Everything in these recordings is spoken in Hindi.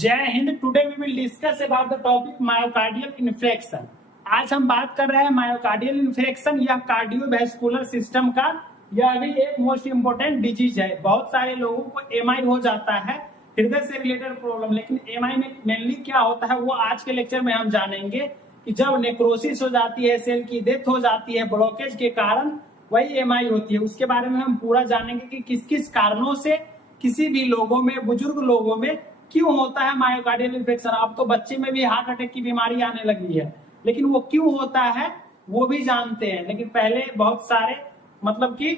जय हिंद। Today we will discuss about the topic myocardial infarction. आज हम बात कर रहे हैं मायोकार्डियल इन्फ्रेक्शन या कार्डियोवैस्कुलर सिस्टम का। यह भी एक मोस्ट इंपोर्टेंट डिजीज है। बहुत सारे लोगों को एमआई हो जाता है, हृदय से रिलेटेड प्रॉब्लम। लेकिन एमआई में मेनली क्या होता है वो आज के लेक्चर में हम जानेंगे कि जब नेक्रोसिस हो जाती है, सेल की डेथ हो जाती है ब्लॉकेज के कारण, वही एमआई होती है। उसके बारे में हम पूरा जानेंगे कि किस किस कारणों से किसी भी लोगों में, बुजुर्ग लोगों में क्यों होता है मायोकार्डियल इन्फेक्शन। अब तो बच्चे में भी हार्ट अटैक की बीमारी आने लगी है, लेकिन वो क्यों होता है वो भी जानते हैं। लेकिन पहले बहुत सारे मतलब कि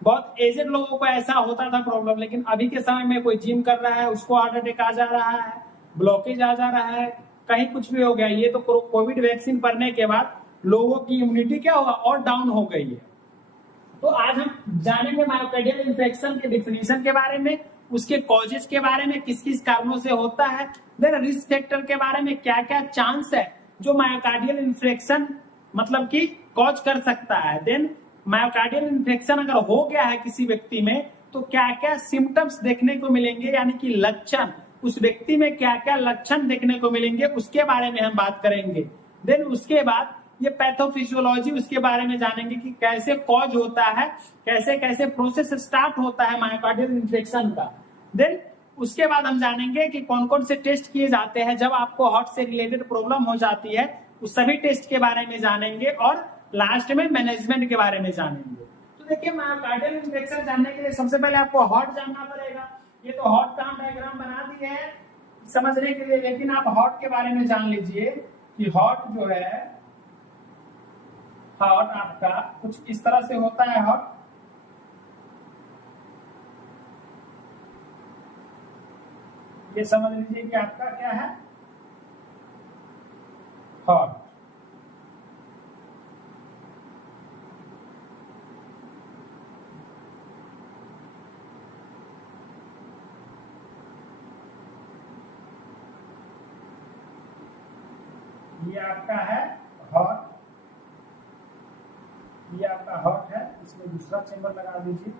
बहुत एजेड लोगों को ऐसा होता था प्रॉब्लम, लेकिन अभी के समय में कोई जिम कर रहा है उसको हार्ट अटैक आ जा रहा है, ब्लॉकेज आ जा रहा है, कहीं कुछ भी हो गया। ये तो कोविड वैक्सीन पड़ने के बाद लोगों की इम्यूनिटी क्या हुआ और डाउन हो गई है। तो आज हम जानेंगे मायोकार्डियल इन्फेक्शन के डिफिनीशन के बारे में, उसके कॉजेज के बारे में, किस किस कारणों से होता है, देन रिस्क फैक्टर के बारे में, क्या क्या चांस है जो मायोकार्डियल इन्फेक्शन मतलब कि कॉज कर सकता है। देन मायोकार्डियल इन्फेक्शन अगर हो गया है किसी व्यक्ति में तो क्या क्या सिम्टम्स देखने को मिलेंगे, यानी कि लक्षण, उस व्यक्ति में क्या क्या लक्षण देखने को मिलेंगे उसके बारे में हम बात करेंगे। देन उसके बाद ये पैथोफिजियोलॉजी, उसके बारे में जानेंगे कि कैसे कॉज होता है, कैसे कैसे प्रोसेस स्टार्ट होता है मायोकार्डियल इन्फेक्शन का। देन उसके बाद हम जानेंगे कि कौन कौन से टेस्ट किए जाते हैं जब आपको हार्ट से रिलेटेड प्रॉब्लम हो जाती है, उस सभी टेस्ट के बारे में जानेंगे और लास्ट में मैनेजमेंट के बारे में जानेंगे। तो देखिए, मायोकार्डियल इन्फेक्शन जानने के लिए सबसे पहले आपको हार्ट जानना पड़ेगा। ये तो हार्ट का हम डायग्राम बना दिए है समझने के लिए, लेकिन आप हार्ट के बारे में जान लीजिए कि हार्ट जो है, हार्ट आपका कुछ इस तरह से होता है। हार्ट ये समझ लीजिए कि आपका क्या है, हार्ट। ये आपका है हार्ट, ये आपका हार्ट है। इसमें दूसरा चेंबर लगा दीजिए।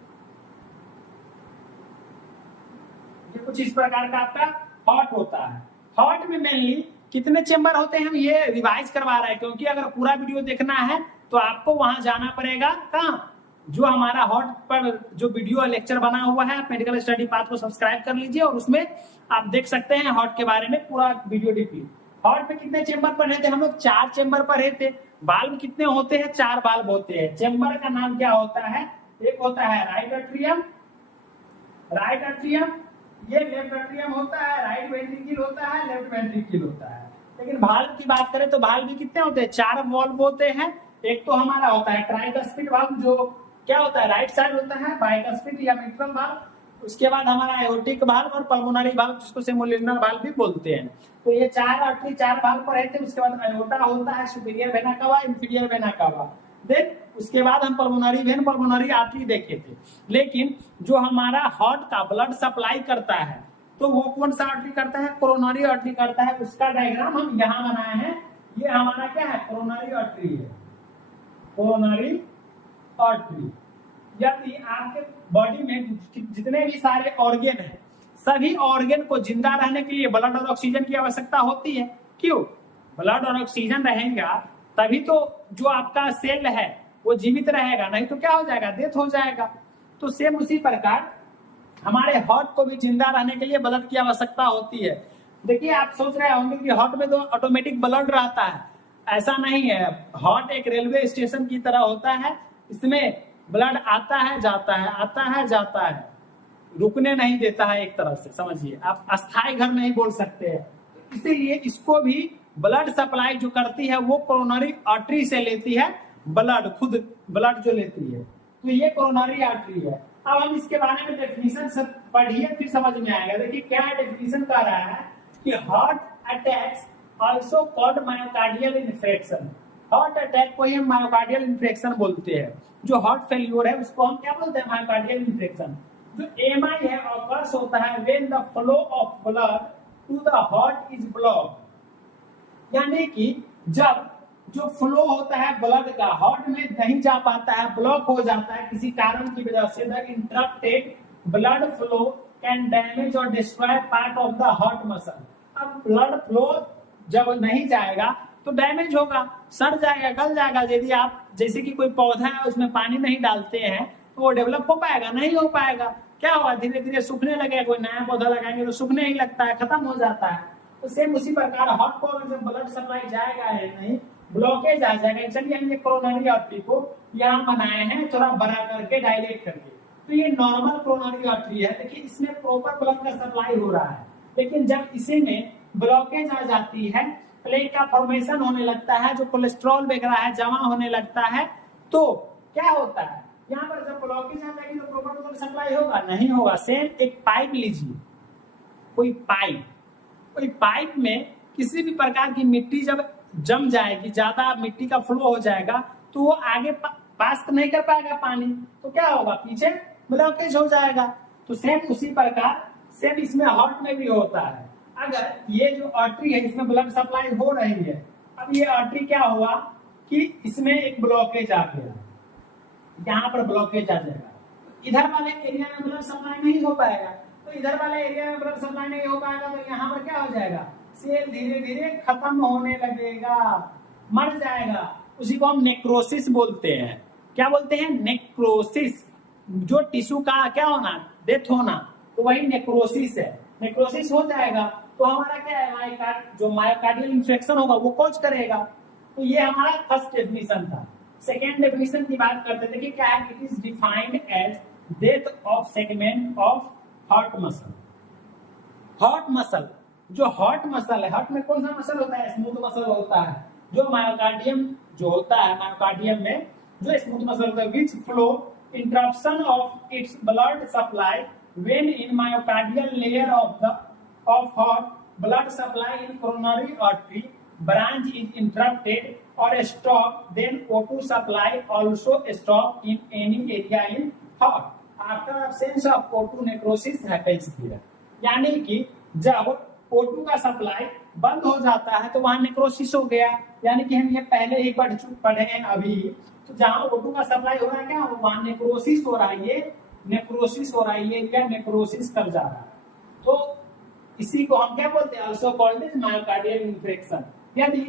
ये कुछ इस प्रकार का आपका हार्ट होता है। हार्ट में मेनली कितने चेंबर होते हैं हम ये रिवाइज करवा रहे हैं, क्योंकि अगर पूरा वीडियो देखना है तो आपको वहां जाना पड़ेगा। कहाँ? जो हमारा हार्ट पर जो वीडियो लेक्चर बना हुआ है, आप मेडिकल स्टडी पाथ को सब्सक्राइब कर लीजिए और उसमें आप देख सकते हैं हार्ट के बारे में पूरा वीडियो डीपली। हार्ट में कितने चेंबर पढ़े थे हम लोग? 4 चेंबर पढ़े थे। बाल्ब कितने होते हैं? 4 बाल्ब होते हैं। चेंबर का नाम क्या होता है? एक होता है राइट एट्रियम, राइट एट्रियम, ये लेफ्ट एट्रियम होता है, राइट वेंट्रिकल होता है, लेफ्ट वेंट्रिकल होता है। लेकिन भाल्व की बात करें तो भाल्व भी कितने होते हैं? 4 वाल्व होते हैं। एक तो हमारा होता है ट्राइकस्पिड वाल्व, जो क्या होता है राइट साइड होता है, बाइकस्पिड या मिट्रल वाल्व। उसके बाद हमारा एओर्टिक वाल्व और पल्मोनरी वाल्व, जिसको सेमोलिनर वाल्व भी बोलते हैं। तो ये 4 आर्टरी 4 वाल्व पर रहते हैं। उसके बाद एओर्टा होता है, superior vena cava, inferior vena cava. Then उसके बाद हम पल्मोनरी वेन, पल्मोनरी आर्टरी देखे थे। लेकिन जो हमारा हार्ट का ब्लड सप्लाई करता है तो वो कौन सा आर्टरी करता है? कोरोनरी आर्टरी करता है। उसका डायग्राम हम यहाँ बनाए हैं। ये हमारा क्या है? कोरोनरी आर्टरी है, कोरोनरी आर्टरी। यदि आपके बॉडी में जितने भी सारे ऑर्गन हैं, सभी ऑर्गन को जिंदा रहने के लिए ब्लड और ऑक्सीजन की आवश्यकता होती है। क्यों? ब्लड और ऑक्सीजन रहेगा तभी तो जो आपका सेल है वो जीवित रहेगा, नहीं तो क्या हो जाएगा? डेथ हो जाएगा। तो सेम उसी प्रकार हमारे हार्ट को भी जिंदा रहने के लिए ब्लड की आवश्यकता होती है। देखिए, आप सोच रहे होंगे कि हार्ट में तो ऑटोमेटिक ब्लड रहता है। ऐसा नहीं है। हार्ट एक रेलवे स्टेशन की तरह होता है। इसमें ब्लड आता है जाता है, आता है जाता है, रुकने नहीं देता है। एक तरह से समझिए, आप अस्थायी घर नहीं बोल सकते हैं। इसीलिए इसको भी ब्लड सप्लाई जो करती है वो कोरोनरी आर्टरी से लेती है ब्लड, खुद ब्लड जो लेती है। तो ये कोरोनरी आर्टरी है। अब हम इसके बारे में डेफिनेशन पढ़िए, फिर समझ में आएगा। देखिए क्या डेफिनेशन कर रहा है कि heart attacks also called myocardial infection. Heart attack को ही हम मायोकार्डियल इन्फेक्शन बोलते हैं। जो हार्ट फेल्योर है उसको हम क्या बोलते हैं? Myocardial infection. जो एमआई है ऑकर्स होता है when the flow of blood to the heart is block, यानी कि जब जो फ्लो होता है ब्लड का हार्ट में नहीं जा पाता है, ब्लॉक हो जाता है किसी कारण की वजह से, the interrupted blood flow can damage और destroy part of the heart muscle. Blood flow जब नहीं जाएगा तो डैमेज होगा, सड़ जाएगा, गल जाएगा। यदि आप जैसे कि कोई पौधा है उसमें पानी नहीं डालते हैं तो वो डेवलप हो पाएगा? नहीं हो पाएगा। क्या होगा? धीरे धीरे सूखने लगेगा। कोई नया पौधा लगाएंगे तो सूखने ही लगता है, खत्म हो जाता है। तो सेम उसी प्रकार हार्ट को अगर जब ब्लड सप्लाई जाएगा या नहीं, ब्लॉकेज आ जाएगा। चलिए हम ये कोरोनरी आर्टरी को यहाँ बनाए हैं थोड़ा बड़ा करके, डायलेट करके। तो ये नॉर्मल कोरोनरी आर्टरी है, लेकिन इसमें प्रॉपर ब्लड का सप्लाई हो रहा है। लेकिन जब इसी में ब्लॉकेज आ जाती है, प्लेक का फॉर्मेशन होने लगता है, जो कोलेस्ट्रॉल वगैरह है जमा होने लगता है, तो क्या होता है? यहाँ पर जब ब्लॉकेज आ जाएगी तो प्रॉपर ब्लड सप्लाई होगा? नहीं होगा। सेम एक पाइप लीजिए, कोई पाइप में किसी भी प्रकार की मिट्टी जब जम जाएगी, ज्यादा मिट्टी का फ्लो हो जाएगा, तो वो आगे पास नहीं कर पाएगा पानी, तो क्या होगा? पीछे ब्लॉकेज हो जाएगा। तो सेम उसी प्रकार सेम इसमें हार्ट में भी होता है। अगर ये जो आर्टरी है इसमें ब्लड सप्लाई हो रही है, अब ये आर्टरी क्या हुआ कि इसमें एक ब्लॉकेज आ गया, यहाँ पर ब्लॉकेज आ जाएगा, इधर वाले एरिया में ब्लड सप्लाई नहीं हो पाएगा। तो इधर वाले एरिया में ब्लड सप्लाई नहीं हो पाएगा तो यहाँ पर क्या हो जाएगा? सेल धीरे धीरे खत्म होने लगेगा, मर जाएगा। उसी को हम नेक्रोसिस बोलते हैं। क्या बोलते हैं? नेक्रोसिस। जो टिश्यू का क्या होना? डेथ होना, तो वही नेक्रोसिस है। नेक्रोसिस हो जाएगा तो हमारा क्या है? जो मायोकार्डियल इंफेक्शन होगा वो कॉज करेगा। तो ये हमारा फर्स्ट डेफिनेशन था। सेकेंड डेफिनेशन की बात करते थे कि क्या है? It is defined as death of segment of heart muscle. Heart muscle, जो हार्ट मसल है, हार्ट में कौन सा मसल होता है? स्मूथ मसल होता है। जो मायोकार्डियम जो होता है, मायोकार्डियम में जो स्मूथ मसल होता है, विच flow interruption of its blood supply when in myocardial layer of heart, blood supply in coronary artery branch is interrupted or stopped, then O2 supply also stop in any area in heart after absence of O2 necrosis happens here। यानी कि जब O2 का सप्लाई बंद हो जाता है तो वहां नेक्रोसिस हो गया। यानी कि हम ये पहले ही पढ़े हैं अभी। तो जहां O2 का सप्लाई हो रहा है, क्या वहां नेक्रोसिस हो रहा है, ये नेक्रोसिस हो रहा है, ये क्या नेक्रोसिस कर जा रहा है। तो इसी को हम क्या बोलते हैं? Also called as myocardial infection. यदि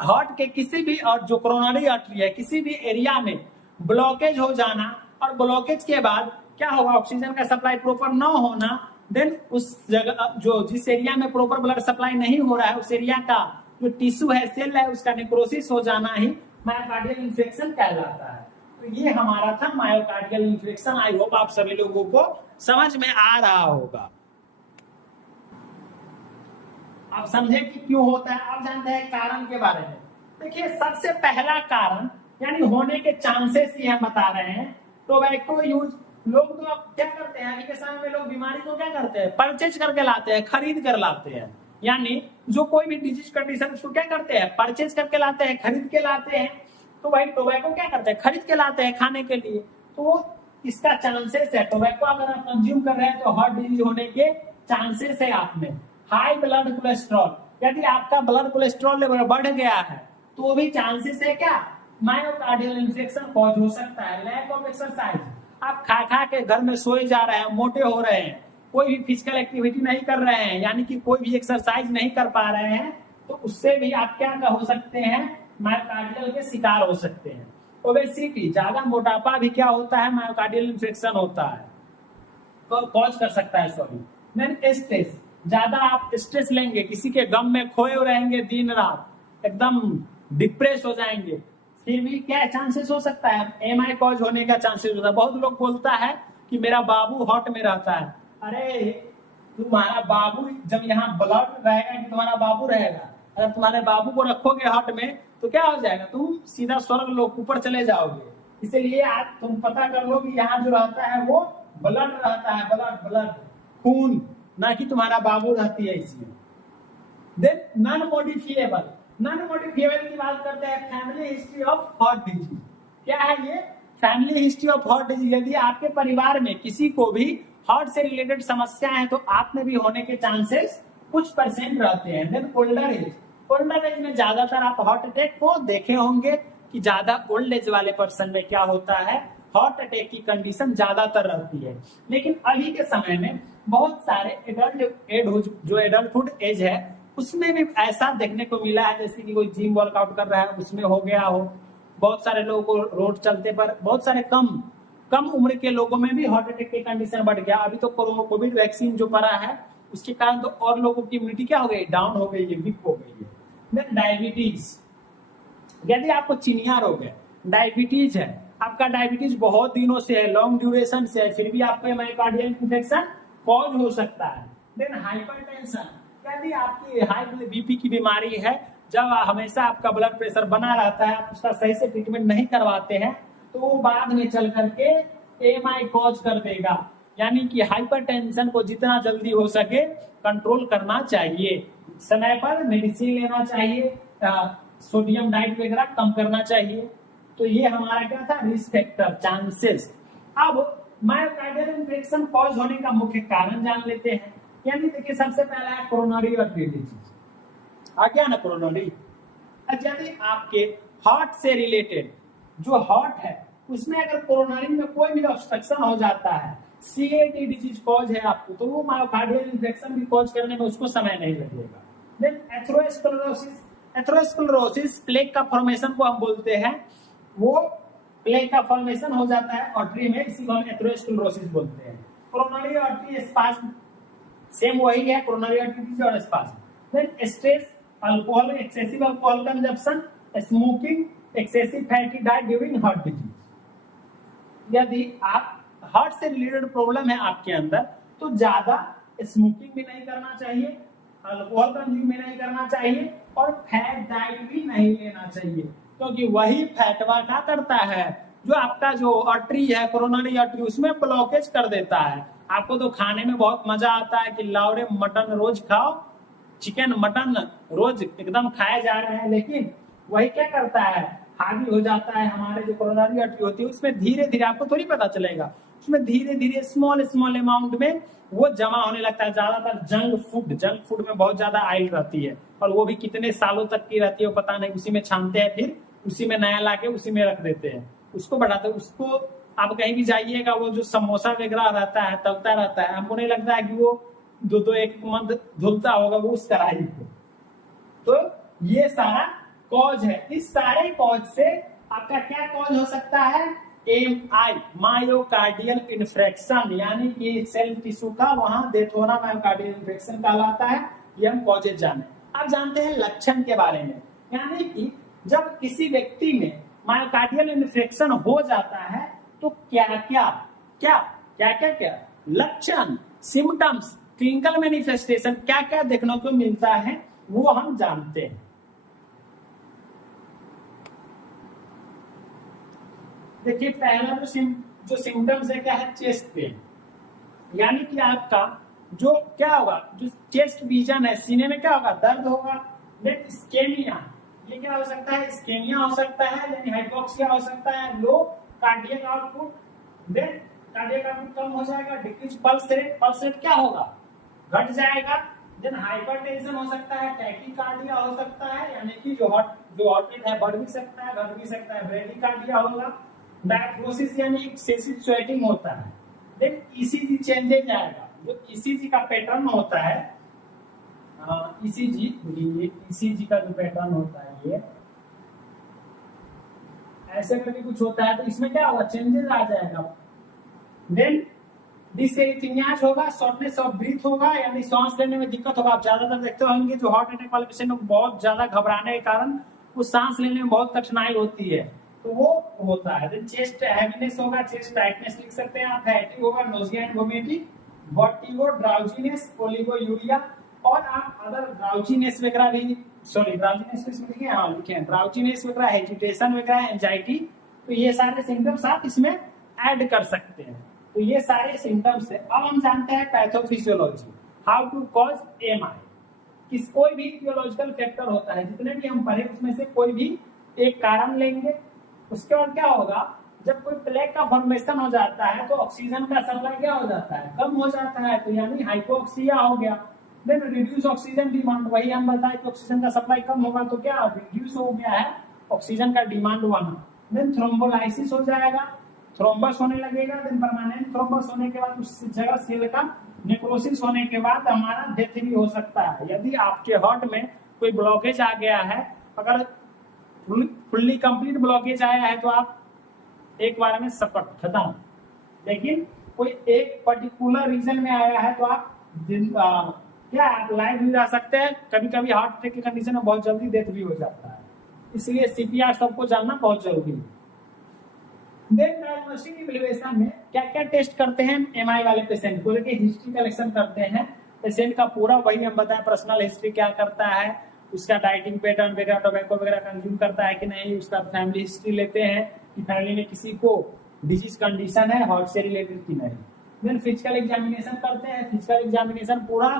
हार्ट के किसी भी, और जो कोरोनरी आर्टरी है, किसी भी एरिया में ब्लॉकेज हो जाना, और ब्लॉकेज के बाद क्या होगा? ऑक्सीजन का सप्लाई प्रॉपर न होना, देन उस जगह जो जिस एरिया में प्रॉपर ब्लड सप्लाई नहीं हो रहा है, उस एरिया का जो टिश्यू है, सेल है, उसका नेक्रोसिस हो जाना ही मायोकार्डियल इन्फेक्शन कहलाता है। तो ये हमारा था मायोकार्डियल इन्फेक्शन। आई होप आप सभी लोगों को समझ में आ रहा होगा। आप समझे कि क्यों होता है? आप जानते हैं कारण के बारे में। देखिए, सबसे पहला कारण यानी होने के चांसेस ही हम बता रहे हैं। टोबैको यूज, लोग तो अब क्या करते हैं, अभी के समय में लोग बीमारी को क्या करते हैं? परचेज करके लाते हैं, खरीद कर लाते हैं। यानी जो कोई भी डिजीज कंडीशन उसको क्या करते हैं? परचेज करके लाते हैं, खरीद के लाते हैं। तो भाई टोबैको क्या करते हैं? खरीद के लाते हैं खाने के लिए। तो इसका चांसेस है, टोबैको अगर आप कंज्यूम कर रहे हैं तो हार्ट डिजीज होने के चांसेस है आप में। हाई ब्लड कोलेस्ट्रॉल, यदि आपका ब्लड कोलेस्ट्रॉल लेवल बढ़ गया है तो भी चांसेस है क्या? मायोकार्डियल इन्फेक्शन कॉज हो सकता है। लैक ऑफ एक्सरसाइज, आप खा खा के घर में सोए जा रहे हैं, मोटे हो रहे हैं, कोई भी फिजिकल एक्टिविटी नहीं कर रहे हैं, यानी कि कोई भी एक्सरसाइज नहीं कर पा रहे हैं, तो उससे भी आप क्या हो सकते हैं? मायोकार्डियल के शिकार हो सकते हैं। ओबेसिटी, ज्यादा मोटापा भी क्या होता है? मायोकार्डियल इन्फेक्शन होता है, तो कॉज कर सकता है। सॉरी, देन स्ट्रेस, ज्यादा आप स्ट्रेस लेंगे, किसी के गम में खोए रहेंगे दिन रात, एकदम डिप्रेस हो जाएंगे, फिर भी क्या चांसेस हो सकता है? एमआई कॉज होने का चांसेस होता है। बहुत लोग बोलता है कि मेरा बाबू हार्ट में रहता है। अरे तुम्हारा बाबू जब यहाँ ब्लड रहेगा कि तुम्हारा बाबू रहेगा? अगर तुम्हारे बाबू को रखोगे हार्ट में तो क्या हो जाएगा? तुम सीधा स्वर्ग लोक ऊपर चले जाओगे। इसलिए आज तुम पता कर लो कि यहाँ जो रहता है वो ब्लड रहता है, ब्लड खून, ना कि तुम्हारा बाबू रहती है इसमें। Then non modifiable, non modifiable की बात करते हैं। Family history of heart disease, क्या है ये? Family history of heart disease. यदि आपके परिवार में किसी को भी हार्ट से रिलेटेड समस्या है तो आप में भी होने के चांसेस कुछ परसेंट रहते हैं। Then older age, older age में ज्यादातर आप हार्ट अटैक को देखे होंगे कि ज्यादा ओल्ड एज वाले पर्सन में क्या होता है? हार्ट अटैक की कंडीशन ज्यादातर रहती है। लेकिन अभी के समय में बहुत सारे जो एडल्टहुड एज है उसमें भी ऐसा देखने को मिला है, जैसे कि कोई जिम वर्कआउट कर रहा है उसमें हो गया हो, बहुत सारे लोगों को रोड चलते पर, बहुत सारे कम उम्र के लोगों में भी हार्ट अटैक की कंडीशन बढ़ गया। अभी तो कोविड वैक्सीन जो पड़ा है उसके कारण तो और लोगों की इम्यूनिटी क्या हो गई, डाउन हो गई है, वीक हो गई है। देन डायबिटीज, यदि आपको चिनिया रोग है, डायबिटीज है, आपका डायबिटीज बहुत दिनों से है, लॉन्ग ड्यूरेशन से है, फिर भी आपको मायोकार्डियल इन्फेक्शन कॉज हो सकता है। देन हाइपरटेंशन, यदि आपकी हाई बीपी की बीमारी है, जब हमेशा आपका ब्लड प्रेशर बना रहता है, आप उसका सही से ट्रीटमेंट नहीं करवाते हैं तो वो बाद में चल करके एएमआई कॉज कर देगा। यानी कि हाइपरटेंशन को जितना जल्दी हो सके कंट्रोल करना चाहिए, समय पर मेडिसिन लेना चाहिए, सोडियम डाइट वगैरह कम करना चाहिए। तो ये हमारा क्या था, रिस्क फैक्टर, चांसेस। अब मायोकार्डियल इन्फेक्शन कॉज होने का मुख्य कारण जान लेते हैं। यानी देखिए सबसे पहला है कोरोनरी आर्टरी डिजीज, आ गया ना कोरोनरी। यदि आपके हार्ट से रिलेटेड जो हार्ट है उसमें अगर कोरोनरी में कोई भी ऑब्स्ट्रक्शन हो जाता है, सीएटी डिजीज कॉज है आपको, तो वो मायोकार्डियल इन्फेक्शन भी कॉज करने में उसको समय नहीं लगेगा। देन एथेरोस्क्लेरोसिस, एथेरोस्क्लेरोसिस प्लेग का फॉर्मेशन को हम बोलते हैं, वो प्लेग का फॉर्मेशन हो जाता है आर्टरी में, इसी को हम एथेरोस्क्लेरोसिस बोलते हैं। कोरोनरी आर्टरी स्पाज्म सेम वही है, कोरोनरी आर्टरी डिजीज और spasm. Then stress, alcohol, excessive alcohol consumption, smoking, excessive fatty diet during heart disease. यदि आप हार्ट से रिलेटेड प्रॉब्लम है आपके अंदर तो ज्यादा स्मोकिंग भी नहीं करना चाहिए, अल्कोहल कंज्यूम भी नहीं करना चाहिए और फैट डाइट भी नहीं लेना चाहिए, क्योंकि वही फैटवा क्या करता है, जो आपका जो आर्टरी है कोरोनरी आर्टरी उसमें ब्लॉकेज कर देता है। आपको तो खाने में बहुत मजा आता है कि लाओरे मटन रोज खाओ, चिकन मटन रोज एकदम खाए जा रहे हैं, लेकिन वही क्या करता है, हावी हो जाता है हमारे जो कोरोनरी आर्टरी होती है उसमें धीरे धीरे, आपको थोड़ी पता चलेगा, उसमें धीरे धीरे स्मॉल अमाउंट में वो जमा होने लगता है। ज्यादातर जंक फूड में बहुत ज्यादा आयल रहती है और वो भी कितने सालों तक की रहती है वो पता नहीं, उसी में छानते हैं, फिर उसी में नया लाके उसी में रख देते हैं, उसको बढ़ाते हैं। उसको आप कहीं भी जाइएगा वो जो समोसा वगैरह रहता है, तलता रहता है, हमको नहीं लगता है कि वो दो एक मंथ धुलता होगा वो उस कढ़ाई को। तो ये सारा कॉज है। इस सारे कॉज से आपका क्या कॉज हो सकता है, एमआई, मायोकार्डियल इन्फेक्शन, यानी कि सेल टिश्यू का वहां डेथ होना मायोकार्डियल इन्फेक्शन कहलाता है। ये हम कॉजेज जाने। अब जानते हैं लक्षण के बारे में, यानी कि जब किसी व्यक्ति में मायोकार्डियल इन्फेक्शन हो जाता है तो क्या क्या लक्षण, सिम्टम्स, क्लिनिकल मैनिफेस्टेशन क्या क्या देखने को मिलता है वो हम जानते हैं। देखिए पहला जो सिम्टम्स है क्या है, चेस्ट पेन, यानी कि आपका जो क्या होगा, जो चेस्ट रीजन है सीने में क्या होगा, दर्द होगा। देन इस्केमिया, ये क्या हो सकता है, इस्केमिया हो सकता है, यानी हाइपोक्सिया हो सकता है, low cardiac output, then cardiac output कम हो जाएगा, डिक्रीज पल्स रेट क्या होगा, घट जाएगा। देन हाइपरटेंशन हो सकता है, टैकीकार्डिया हो सकता है, यानी कि जो हार्ट रेट है बढ़ भी सकता है घट भी सकता है, ब्रेडिकार्डिया होगा। डायग्नोसिस यानी एक्सेसिव स्वेटिंग होता है। देन ईसीजी चेंजेज आएगा, जो ईसीजी का पैटर्न होता है, ईसीजी का जो पैटर्न होता है ये ऐसे करके कुछ होता है, तो इसमें क्या होगा, चेंजेस आ जाएगा। देन डिसएरिथमियाज होगा, शॉर्टनेस ऑफ ब्रीथ होगा, यानी सांस लेने में दिक्कत होगा। आप ज्यादातर देखते होंगे जो हार्ट अटैक वाले पेशेंट को बहुत ज्यादा घबराने के कारण वो सांस लेने में बहुत कठिनाई होती है, तो वो होता है। देन चेस्ट हैवीनेस होगा, चेस्ट टाइटनेस लिख सकते हैं आप, फैटिग होगा, nausea and vomiting, vertigo, drowsiness, oliguria, और आप अदर ड्राउजीनेस वगैरह भी, ड्राउजीनेस इसमें लिखे हैं, लिखे हैं ड्राउजीनेस वगैरह, हेजिटेशन वगैरह, एंजाइटी, तो ये सारे सिम्टम्स आप इसमें ऐड कर सकते हैं। तो ये सारे सिम्टम्स है। अब हम जानते हैं pathophysiology, how to cause MI. किस कोई भी फिजियोलॉजिकल फैक्टर होता है, जितने भी हम पढ़े उसमें से कोई भी एक कारण लेंगे, उसके बाद क्या होगा, जब कोई प्लेग का फॉर्मेशन हो जाता है तो ऑक्सीजन का सप्लाई क्या हो जाता है, कम हो जाता है, तो यानी हाइपोक्सिया हो गया। देन रिड्यूस ऑक्सीजन डिमांड, वही हम बताएं कि ऑक्सीजन का सप्लाई कम होगा तो क्या रिड्यूस हो गया है ऑक्सीजन का डिमांड बढ़ना। देन थ्रोम्बोलाइसिस हो जाएगा, थ्रोम्बस होने लगेगा, देन परमानेंट थ्रोम्बस होने के बाद उस जगह सेल का नेक्रोसिस होने के बाद हमारा डेथ भी हो सकता है। यदि आपके हार्ट में कोई ब्लॉकेज आ गया है, अगर फुल्ली कंप्लीट ब्लॉकेज आया है तो आप एक बार में सपट खत्म, लेकिन कोई एक पर्टिकुलर रीजन में आया है तो आप क्या आप लाइव भी रह सकते हैं। कभी कभी हार्ट अटैक की कंडीशन में बहुत जल्दी डेथ भी हो जाता है, इसलिए सीपीआर सबको जानना बहुत जरूरी है। देन डायग्नोस्टिक इवैल्यूएशन में क्या क्या टेस्ट करते हैं एमआई वाले पेशेंट को, देखिए हिस्ट्री कलेक्शन करते हैं पेशेंट का पूरा, वही हम बताएं पर्सनल हिस्ट्री क्या करता है, उसका डाइटिंग पैटर्न वगैरह, टोबैको वगैरह कंज्यूम करता है कि नहीं, उसका फैमिली हिस्ट्री लेते हैं कि फैमिली में किसी को डिजीज कंडीशन है हार्ट से रिलेटेड की नहीं। देन फिजिकल एग्जामिनेशन करते हैं, फिजिकल एग्जामिनेशन पूरा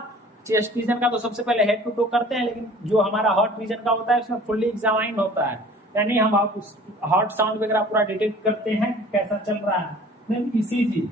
चेस्ट रीजन का तो सबसे पहले हेड टू टो करते हैं, लेकिन जो हमारा हार्ट रीजन का होता है उसमें फुल्ली एग्जामाइन होता है, यानी हम हार्ट साउंड वगैरह पूरा डिटेक्ट करते हैं कैसा चल रहा है। देन ईसीजी,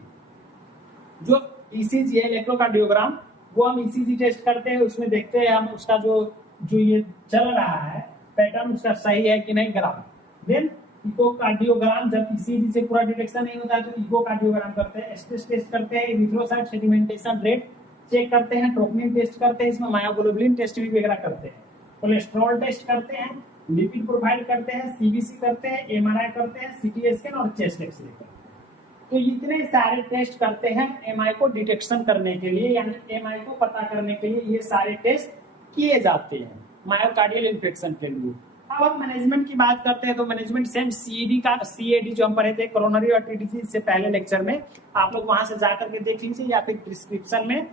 जो ईसीजी है इलेक्ट्रोकार्डियोग्राम, वो हम ईसीजी टेस्ट करते हैं, उसमें देखते हैं हम उसका जो ये चल रहा है पैटर्न उसका सही है कि नहीं ग्राफ। देन इकोकार्डियोग्राम, जब ईसीजी से पूरा डिटेक्शन नहीं होता है तो इकोकार्डियोग्राम करते हैं, स्ट्रेस टेस्ट करते हैं, इरिथ्रोसाइट सेडिमेंटेशन रेट चेक करते हैं, ट्रोपोनिन टेस्ट करते हैं, इसमें मायोग्लोबिन टेस्ट भी वगैरह करते हैं, कोलेस्ट्रॉल टेस्ट करते हैं, लिपिड प्रोफाइल करते हैं, सीबीसी करते हैं, एमआरआई करते हैं, सीटी स्कैन और चेस्ट एक्सरे करते हैं। तो इतने सारे टेस्ट करते हैं एमआई को डिटेक्शन करने के लिए, यानी एमआई को पता करने के लिए ये सारे टेस्ट किए जाते हैं मायोकार्डियल इन्फेक्शन के लिए। अब हम मैनेजमेंट की बात करते हैं तो मैनेजमेंट सेम सीएडी का, सीएडी जो हम पढ़े थे कोरोनरी आर्टरी डिजीज से पहले लेक्चर में, आप लोग वहां से जाकर के देख लीजिए या फिर डिस्क्रिप्शन में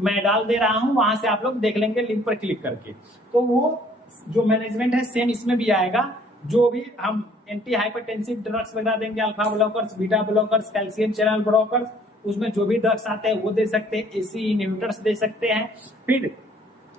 मैं डाल दे रहा हूं, वहां से आप लोग देख लेंगे लिंक पर क्लिक करके। तो वो जो मैनेजमेंट है सेम इसमें भी आएगा, जो भी हम एंटी हाइपरटेंसिव ड्रग्स वगैरह देंगे, alpha blockers, beta blockers, calcium channel blockers, उसमें जो भी ड्रग्स आते हैं वो दे सकते हैं, एसी इनहिबिटर्स दे सकते हैं। फिर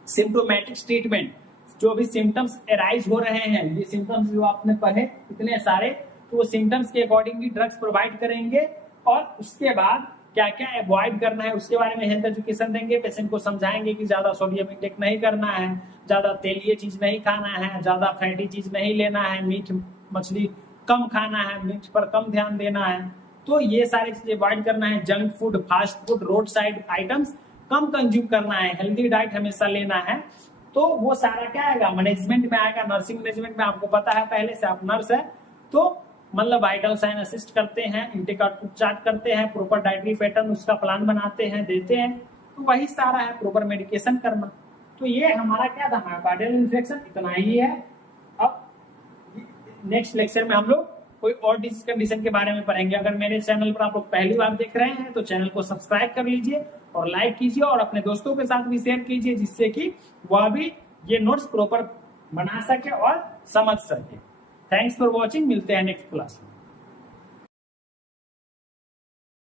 सिम्टोमेटिक ट्रीटमेंट, जो भी सिम्टम्स अराइज हो रहे हैं, ये सिम्टम्स जो आपने पढ़े इतने सारे, तो वो सिम्टम्स के अकॉर्डिंगली ड्रग्स प्रोवाइड करेंगे, और उसके बाद क्या क्या अवॉइड करना है उसके बारे में हेल्थ एजुकेशन देंगे, पेशेंट को समझाएंगे कि ज्यादा सोडियम इंटेक नहीं करना है, ज्यादा तेलीय चीज नहीं खाना है, ज्यादा फैटी चीज नहीं लेना है, मीट मछली कम खाना है, मीट पर कम ध्यान देना है, तो ये सारी चीजें अवॉइड करना है। Junk food, fast food, road side items कम कंज्यूम करना है, हेल्दी डाइट हमेशा लेना है। तो वो सारा क्या आएगा मैनेजमेंट में आएगा। नर्सिंग मैनेजमेंट में आपको पता है पहले से, आप नर्स है तो मतलब वाइटल साइन असिस्ट करते हैं, इंटेक आउटपुट चार्ट करते हैं, प्रॉपर डाइटरी पैटर्न उसका प्लान बनाते हैं, देते हैं, तो वही सारा है प्रॉपर मेडिकेशन करना। तो ये हमारा क्या था मायोकार्डियल इन्फेक्शन, इतना ही है। अब नेक्स्ट लेक्चर में हम लोग कोई और डिजीज कंडीशन के बारे में पढ़ेंगे। अगर मेरे चैनल पर आप लोग पहली बार देख रहे हैं तो चैनल को सब्सक्राइब कर लीजिए और लाइक कीजिए और अपने दोस्तों के साथ भी शेयर कीजिए, जिससे कि वह भी ये नोट्स प्रॉपर बना सके और समझ सके। थैंक्स फॉर वॉचिंग, मिलते हैं नेक्स्ट क्लास में।